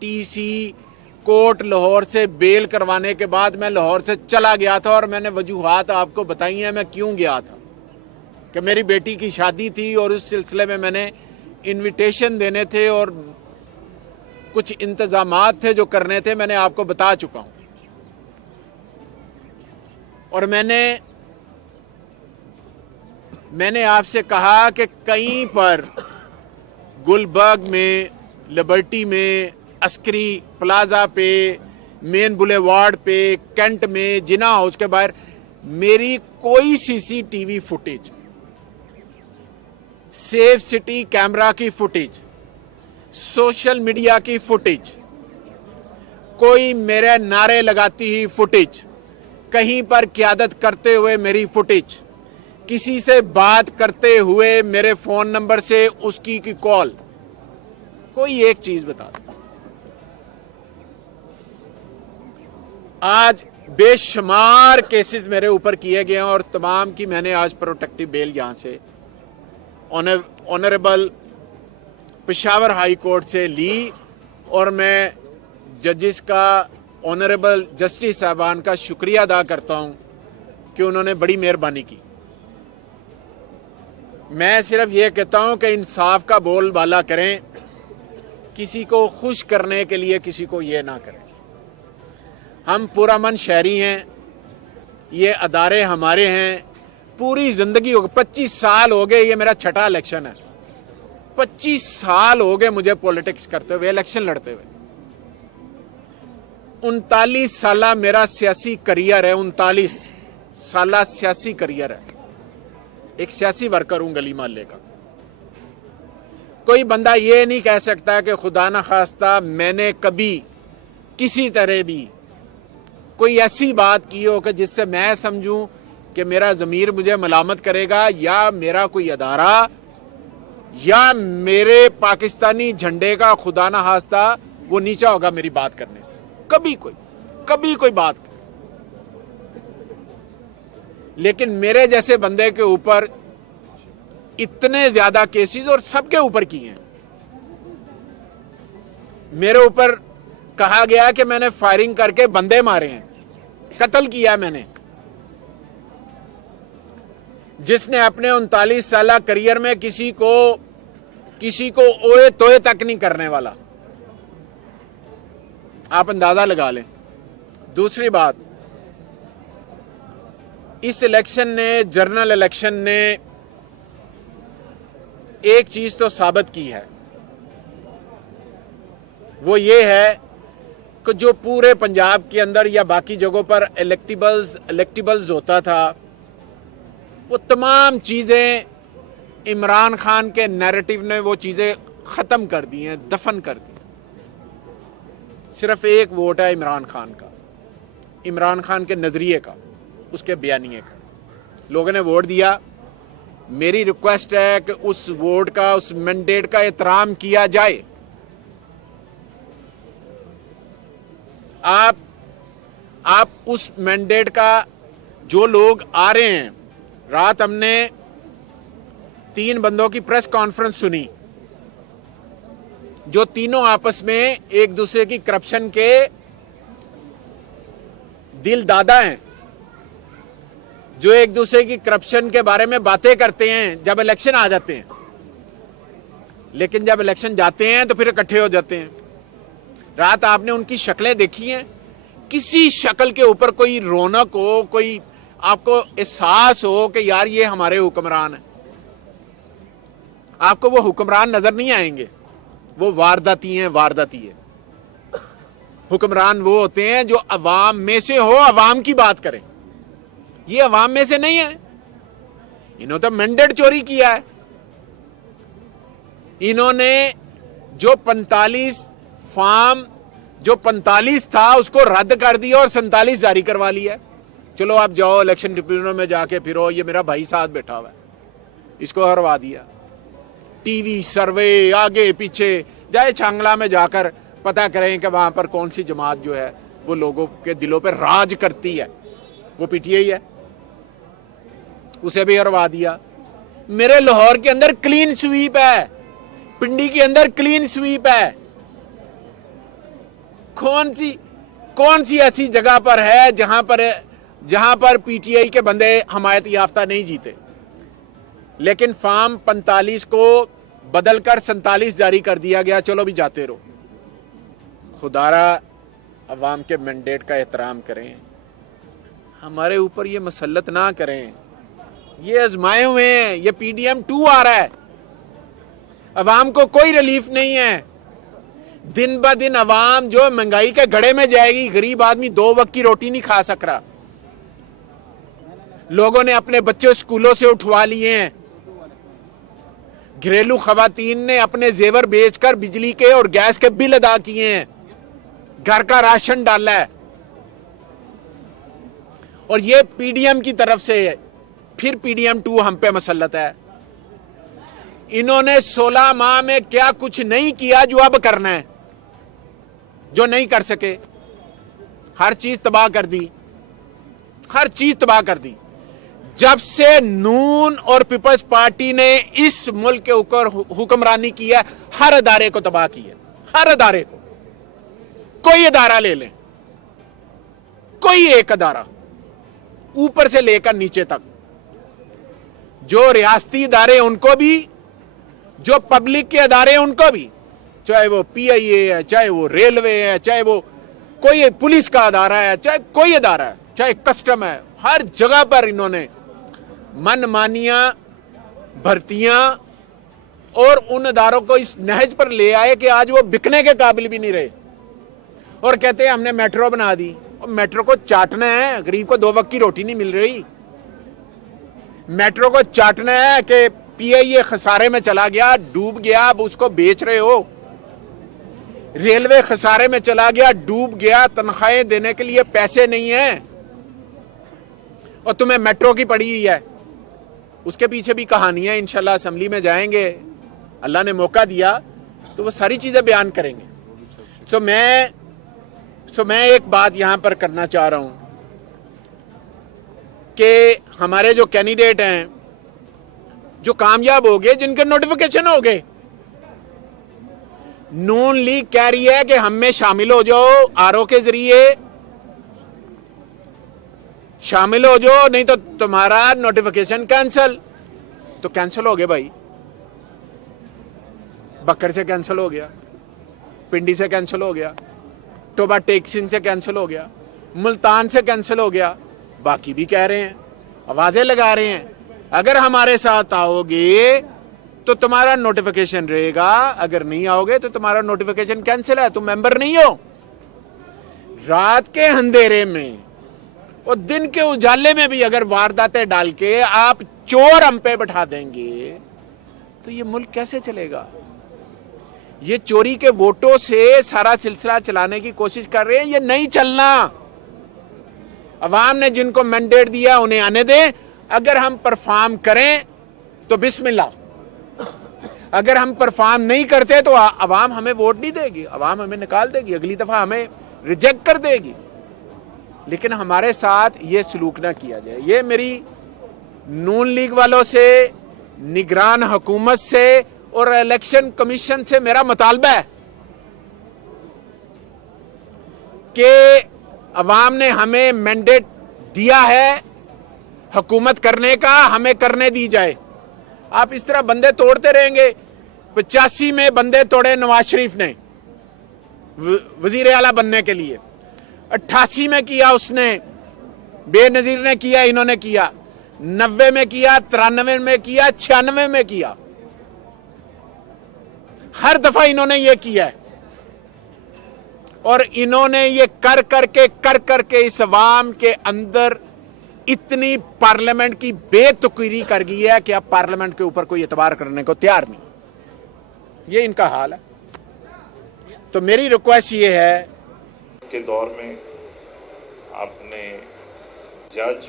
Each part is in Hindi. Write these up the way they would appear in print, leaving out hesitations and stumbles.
टीसी कोर्ट लाहौर से बेल करवाने के बाद मैं लाहौर से चला गया था और मैंने वजूहात आपको बताई हैं मैं क्यों गया था कि मेरी बेटी की शादी थी और उस सिलसिले में मैंने इनविटेशन देने थे और कुछ इंतजामात थे जो करने थे, मैंने आपको बता चुका हूं। और मैंने आपसे कहा कि कहीं पर गुलबर्ग में, लिबर्टी में, अस्करी प्लाजा पे, मेन बुलेवार्ड पे, कैंट में, जिना हाउस के बाहर मेरी कोई CCTV footage, safe city camera की फुटेज, सोशल मीडिया की फुटेज, कोई मेरे नारे लगाती ही फुटेज, कहीं पर क़यादत करते हुए मेरी फुटेज, किसी से बात करते हुए मेरे फोन नंबर से उसकी की कॉल, कोई एक चीज बता दो। आज बेशुमार केसेस मेरे ऊपर किए गए हैं और तमाम की मैंने आज प्रोटेक्टिव बेल यहां से ऑनरेबल पेशावर हाई कोर्ट से ली और मैं जजेस का, ऑनरेबल जस्टिस साहबान का शुक्रिया अदा करता हूं कि उन्होंने बड़ी मेहरबानी की। मैं सिर्फ ये कहता हूं कि इंसाफ का बोलबाला करें, किसी को खुश करने के लिए किसी को ये ना करें। हम पुरअमन शहरी हैं, ये अदारे हमारे हैं, पूरी जिंदगी हो गई, 25 साल हो गए, ये मेरा छठा इलेक्शन है, 25 साल हो गए मुझे पॉलिटिक्स करते हुए, इलेक्शन लड़ते हुए। 39 साल मेरा सियासी करियर है, 39 साल सियासी करियर है, एक सियासी वर्कर हूं गली मोहल्ले का। कोई बंदा ये नहीं कह सकता कि खुदा ना खास्ता मैंने कभी किसी तरह भी कोई ऐसी बात की हो कि जिससे मैं समझूं कि मेरा ज़मीर मुझे मलामत करेगा या मेरा कोई अदारा या मेरे पाकिस्तानी झंडे का खुदा ना खास्ता वो नीचा होगा मेरी बात करने से। कभी कोई बात। लेकिन मेरे जैसे बंदे के ऊपर इतने ज्यादा केसेस और सबके ऊपर किए हैं। मेरे ऊपर कहा गया कि मैंने फायरिंग करके बंदे मारे हैं, कत्ल किया मैंने। जिसने अपने 39 साल करियर में किसी को ओए तोए तक नहीं करने वाला, आप अंदाजा लगा लें। दूसरी बात, इस इलेक्शन ने, जनरल इलेक्शन ने एक चीज तो साबित की है, वो ये है कि जो पूरे पंजाब के अंदर या बाकी जगहों पर इलेक्टिबल्स होता था, वो तमाम चीजें इमरान खान के नैरेटिव ने वो चीजें खत्म कर दी हैं, दफन कर दी। सिर्फ एक वोट है इमरान खान का, इमरान खान के नजरिए का, उसके बयानिए का। लोगों ने वोट दिया। मेरी रिक्वेस्ट है कि उस वोट का, उस मैंडेट का एहतराम किया जाए। आप उस मैंडेट का, जो लोग आ रहे हैं, रात हमने 3 बंदों की प्रेस कॉन्फ्रेंस सुनी जो तीनों आपस में एक दूसरे की करप्शन के दिल दादा हैं, जो एक दूसरे की करप्शन के बारे में बातें करते हैं जब इलेक्शन आ जाते हैं, लेकिन जब इलेक्शन जाते हैं तो फिर इकट्ठे हो जाते हैं। रात आपने उनकी शक्लें देखी हैं, किसी शक्ल के ऊपर कोई रौनक हो, कोई आपको एहसास हो कि यार ये हमारे हुक्मरान हैं। आपको वो हुक्मरान नजर नहीं आएंगे, वो वारदाती हैं, वारदाती है। हुक्मरान वो होते हैं जो अवाम में से हो, अवाम की बात करें। ये अवाम में से नहीं है। इन्होंने तो मैंडेट चोरी किया है। इन्होंने जो 45 फॉर्म, जो 45 था उसको रद्द कर दिया और 47 जारी करवा लिया। चलो आप जाओ इलेक्शन ट्रिब्यूनल में जाके फिरो, ये मेरा भाई साथ बैठा हुआ है, इसको हरवा दिया। टीवी सर्वे आगे पीछे, जाए चांगला में जाकर पता करें कि वहां पर कौन सी जमात जो है वो लोगों के दिलों पर राज करती है, वो पीटीआई है, उसे भी हरवा दिया। मेरे लाहौर के अंदर क्लीन स्वीप है, पिंडी के अंदर क्लीन स्वीप है। कौन सी ऐसी जगह पर है जहां पर पीटीआई के बंदे हमायत याफ्ता नहीं जीते, लेकिन फॉर्म 45 को बदलकर 47 जारी कर दिया गया। चलो भी जाते रहो। खुदारा अवाम के मैंडेट का एहतराम करें, हमारे ऊपर ये मसल्लत ना करें। ये आजमाए हुए हैं, ये PDM 2 आ रहा है, अवाम को कोई रिलीफ नहीं है। दिन ब दिन अवाम जो महंगाई के गड़े में जाएगी, गरीब आदमी 2 वक्त की रोटी नहीं खा सक रहा। लोगों ने अपने बच्चे स्कूलों से उठवा लिए हैं, घरेलू खवातीन ने अपने जेवर बेचकर बिजली के और गैस के बिल अदा किए हैं, घर का राशन डाला है। और ये PDM की तरफ से फिर PDM 2 हम पे मसल्लत है। इन्होंने 16 माह में क्या कुछ नहीं किया जो अब करना है, जो नहीं कर सके। हर चीज तबाह कर दी, हर चीज तबाह कर दी। जब से नून और पीपल्स पार्टी ने इस मुल्क के ऊपर हुक्मरानी की है, हर अदारे को तबाह किया, हर अदारे को। कोई अदारा ले लें, कोई एक अदारा, ऊपर से लेकर नीचे तक, जो रियासती अदारे उनको भी, जो पब्लिक के अदारे उनको भी, चाहे वो PIA है, चाहे वो रेलवे है, चाहे वो कोई पुलिस का अदारा है, चाहे कोई अदारा है, चाहे कस्टम है, हर जगह पर इन्होंने मनमानियां, भर्तियां और उन अदारों को इस नहज पर ले आए कि आज वो बिकने के काबिल भी नहीं रहे। और कहते हैं हमने मेट्रो बना दी। और मेट्रो को चाटना है, गरीब को 2 वक्त की रोटी नहीं मिल रही। मेट्रो को चाटना है कि PIA खसारे में चला गया, डूब गया, अब उसको बेच रहे हो। रेलवे खसारे में चला गया, डूब गया, तनख्वाहें देने के लिए पैसे नहीं है, और तुम्हें मेट्रो की पड़ी हुई है। उसके पीछे भी कहानियां इंशाल्लाह असेंबली में जाएंगे, अल्लाह ने मौका दिया तो वो सारी चीजें बयान करेंगे। सो मैं एक बात यहां पर करना चाह रहा हूं कि हमारे जो कैंडिडेट हैं, जो कामयाब हो गए, जिनके नोटिफिकेशन हो गए, नून लीग कह रही है कि हम में शामिल हो जाओ, RO के जरिए शामिल हो जाओ, नहीं तो तुम्हारा नोटिफिकेशन कैंसिल। तो कैंसिल हो गए भाई, बकर से कैंसिल हो गया, पिंडी से कैंसिल हो गया, टोबा टेक्सिन से कैंसिल हो गया, मुल्तान से कैंसिल हो गया। बाकी भी कह रहे हैं, आवाजें लगा रहे हैं, अगर हमारे साथ आओगे तो तुम्हारा नोटिफिकेशन रहेगा, अगर नहीं आओगे तो तुम्हारा नोटिफिकेशन कैंसिल है, तुम मेंबर नहीं हो। रात के अंधेरे में और दिन के उजाले में भी अगर वारदातें डाल के आप चोर हम पे बैठा देंगे तो ये मुल्क कैसे चलेगा? ये चोरी के वोटों से सारा सिलसिला चलाने की कोशिश कर रहे हैं, ये नहीं चलना। अवाम ने जिनको मैंडेट दिया उन्हें आने दें। अगर हम परफॉर्म करें तो बिस्मिल्लाह, अगर हम परफॉर्म नहीं करते तो अवाम हमें वोट नहीं देगी, अवाम हमें निकाल देगी, अगली दफा हमें रिजेक्ट कर देगी। लेकिन हमारे साथ ये सलूक ना किया जाए। ये मेरी नून लीग वालों से, निगरान हुकूमत से और इलेक्शन कमीशन से मेरा मुतालबा है कि अवाम ने हमें मैंडेट दिया है हुकूमत करने का, हमें करने दी जाए। आप इस तरह बंदे तोड़ते रहेंगे। 85 में बंदे तोड़े नवाज शरीफ ने वजीर आला बनने के लिए, 88 में किया उसने, बेनजीर ने किया, इन्होंने किया, 90 में किया, 93 में किया, 96 में किया। हर दफा इन्होंने ये किया है और इन्होंने ये कर करके इस अवाम के अंदर इतनी पार्लियामेंट की बेतुकीरी कर गई है कि अब पार्लियामेंट के ऊपर कोई एतबार करने को तैयार नहीं। ये इनका हाल है। तो मेरी रिक्वेस्ट ये है के दौर में आपने जज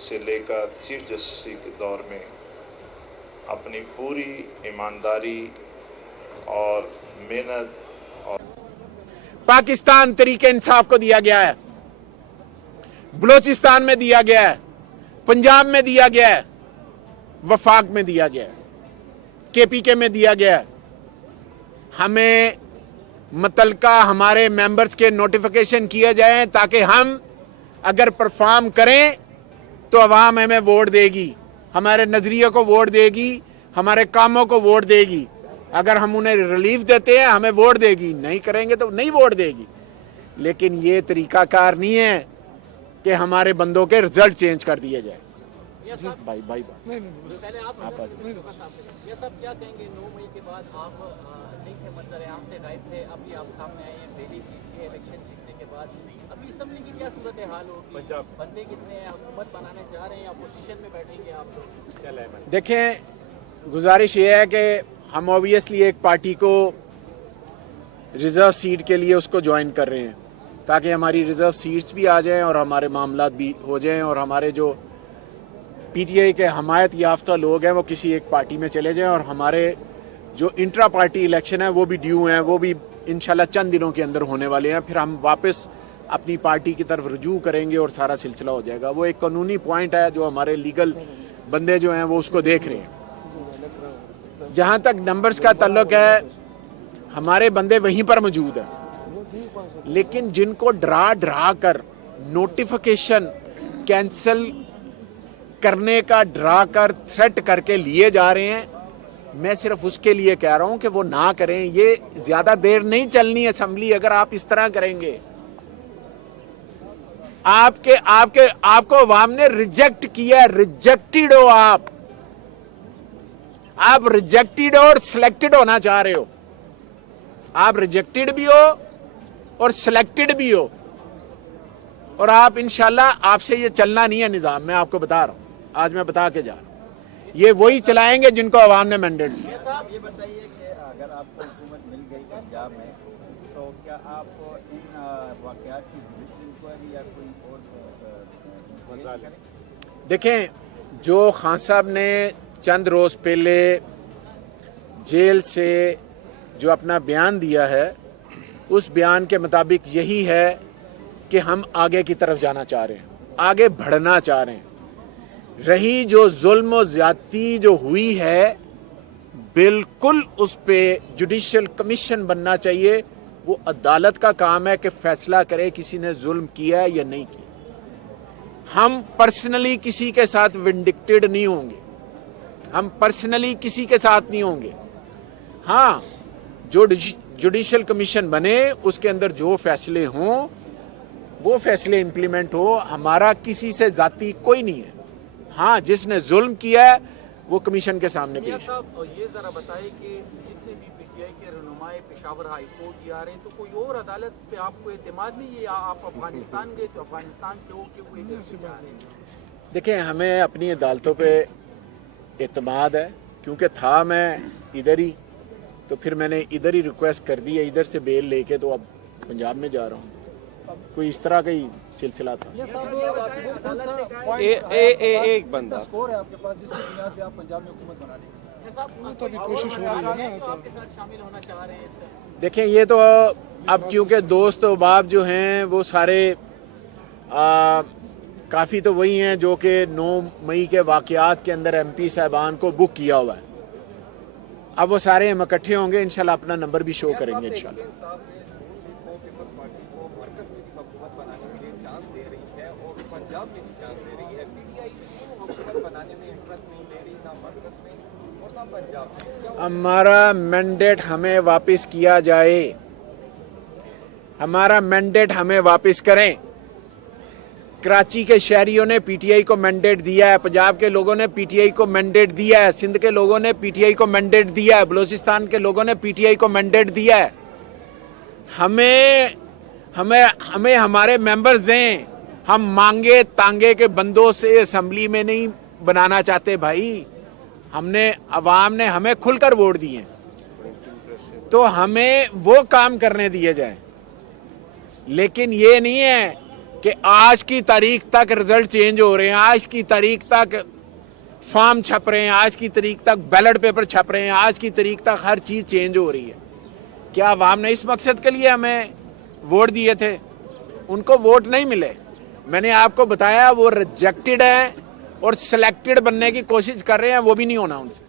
से लेकर चीफ जस्टिस के दौर में अपनी पूरी ईमानदारी और मेहनत और पाकिस्तान तरीके इंसाफ को दिया गया है, बलोचिस्तान में दिया गया है, पंजाब में दिया गया है, वफाक में दिया गया है, KPK में दिया गया है। हमें मुतलका हमारे मेंबर्स के नोटिफिकेशन किए जाएं, ताकि हम अगर परफॉर्म करें तो अवाम हमें वोट देगी, हमारे नजरिए को वोट देगी, हमारे कामों को वोट देगी। अगर हम उन्हें रिलीफ देते हैं हमें वोट देगी, नहीं करेंगे तो नहीं वोट देगी। लेकिन ये तरीकाकार नहीं है कि हमारे बंदों के रिजल्ट चेंज कर दिए जाए। भाई पहले आप ये सब क्या कहेंगे? 9 मई के बाद आप नहीं थे, मंजर आम से गायब थे, अभी आप सामने आए हैं दिल्ली के इलेक्शन जीतने के बाद। अभी असम्बली की क्या सूरत हाल होगी? पंजाब बंदे कितने हैं? हुकूमत बनाने जा रहे हैं, अपोजिशन में बैठेंगे आप लोग? क्या लाए? देखें, गुजारिश ये है कि हम ऑब्वियसली एक पार्टी को रिजर्व सीट के लिए उसको ज्वाइन कर रहे हैं, ताकि हमारी रिजर्व सीट्स भी आ जाएं और हमारे मामलात भी हो जाएं, और हमारे जो पीटीआई के हमायत याफ्ता लोग हैं वो किसी एक पार्टी में चले जाएं, और हमारे जो इंट्रा पार्टी इलेक्शन है वो भी ड्यू हैं, वो भी इंशाल्लाह चंद दिनों के अंदर होने वाले हैं। फिर हम वापस अपनी पार्टी की तरफ रुजू करेंगे और सारा सिलसिला हो जाएगा। वो एक कानूनी पॉइंट है जो हमारे लीगल बंदे जो हैं वो उसको देख रहे हैं। जहाँ तक नंबर्स का ताल्लुक है, हमारे बंदे वहीं पर मौजूद हैं, लेकिन जिनको डरा कर नोटिफिकेशन कैंसिल करने का डरा कर थ्रेट करके लिए जा रहे हैं, मैं सिर्फ उसके लिए कह रहा हूं कि वो ना करें। ये ज्यादा देर नहीं चलनी असेंबली अगर आप इस तरह करेंगे। आपको अवाम ने रिजेक्ट किया, रिजेक्टेड हो आप रिजेक्टेड और सिलेक्टेड होना चाह रहे हो। आप रिजेक्टेड भी हो और सिलेक्टेड भी हो, और आप इंशाल्लाह आपसे ये चलना नहीं है निजाम। मैं आपको बता रहा हूं, आज मैं बता के जा रहा हूं, ये वही चलाएंगे जिनको अवाम ने मैंडेट दिया। साहब ये बताइए कि अगर आपको हुकूमत मिल गई पंजाब में, तो क्या आप इन वाकयात की जुडिशल इंक्वायरी या कोई और करें? देखें, जो खान साहब ने चंद रोज पहले जेल से जो अपना बयान दिया है, उस बयान के मुताबिक यही है कि हम आगे की तरफ जाना चाह रहे हैं, आगे बढ़ना चाह रहे हैं। रही जो जुल्म और ज्यादती जो हुई है, बिल्कुल उस पे जुडिशियल कमीशन बनना चाहिए। वो अदालत का काम है कि फैसला करे किसी ने जुल्म किया है या नहीं किया। हम पर्सनली किसी के साथ विंडिक्टेड नहीं होंगे, हम पर्सनली किसी के साथ नहीं होंगे। हाँ, जो जुडिशियल कमीशन बने उसके अंदर जो फैसले हों वो फैसले इंप्लीमेंट हो। हमारा किसी से जाती कोई नहीं है। हाँ, जिसने जुल्म किया है वो कमीशन के सामने पेश। साहब ये जरा बताइए कि जितने भी पीटीआई के रहनुमाए पेशावर हाई कोर्ट जा रहे हैं, तो कोई और अदालत पे आपको एतमाद नहीं है? आप अफगानिस्तान गए तो अफगानिस्तान से हो के कोई इधर से जा रहे हैं? देखें, हमें अपनी अदालतों पे एतमाद है, क्योंकि था मैं इधर ही, तो फिर मैंने इधर ही रिक्वेस्ट कर दी है, इधर से बेल लेके तो अब पंजाब में जा रहा हूँ। कोई इस तरह का ही सिलसिला था। एक बंदा स्कोर है आपके पास जिसकी बुनियाद पे आप पंजाब में हुकूमत बना रहे हैं? तो अभी कोशिश हो रही है ना, आपके साथ शामिल होना चाह रहे हैं। देखें, ये तो अब क्योंकि दोस्त अहबाब जो हैं वो सारे काफ़ी तो वही हैं जो कि 9 मई के वाक़यात के अंदर MP साहबान को बुक किया हुआ है। अब वो सारे हम इकट्ठे होंगे, इंशाल्लाह अपना नंबर भी शो करेंगे इंशाल्लाह। हमारा मैंडेट हमें वापस किया जाए, हमारा मैंडेट हमें वापस करें। कराची के शहरियों ने पीटीआई को मैंडेट दिया है, पंजाब के लोगों ने पीटीआई को मैंडेट दिया है, सिंध के लोगों ने पीटीआई को मैंडेट दिया है, बलूचिस्तान के लोगों ने पीटीआई को मैंडेट दिया है। हमें हमारे मेंबर्स दें। हम मांगे तांगे के बंदों से असेंबली में नहीं बनाना चाहते भाई। अवाम ने हमें खुलकर वोट दिए, तो हमें वो काम करने दिए जाए। लेकिन ये नहीं है कि आज की तारीख तक रिजल्ट चेंज हो रहे हैं, आज की तारीख तक फॉर्म छप रहे हैं, आज की तारीख तक बैलेट पेपर छप रहे हैं, आज की तारीख तक हर चीज चेंज हो रही है। क्या अवाम ने इस मकसद के लिए हमें वोट दिए थे? उनको वोट नहीं मिले। मैंने आपको बताया वो रिजेक्टेड है और सिलेक्टेड बनने की कोशिश कर रहे हैं, वो भी नहीं होना उनसे।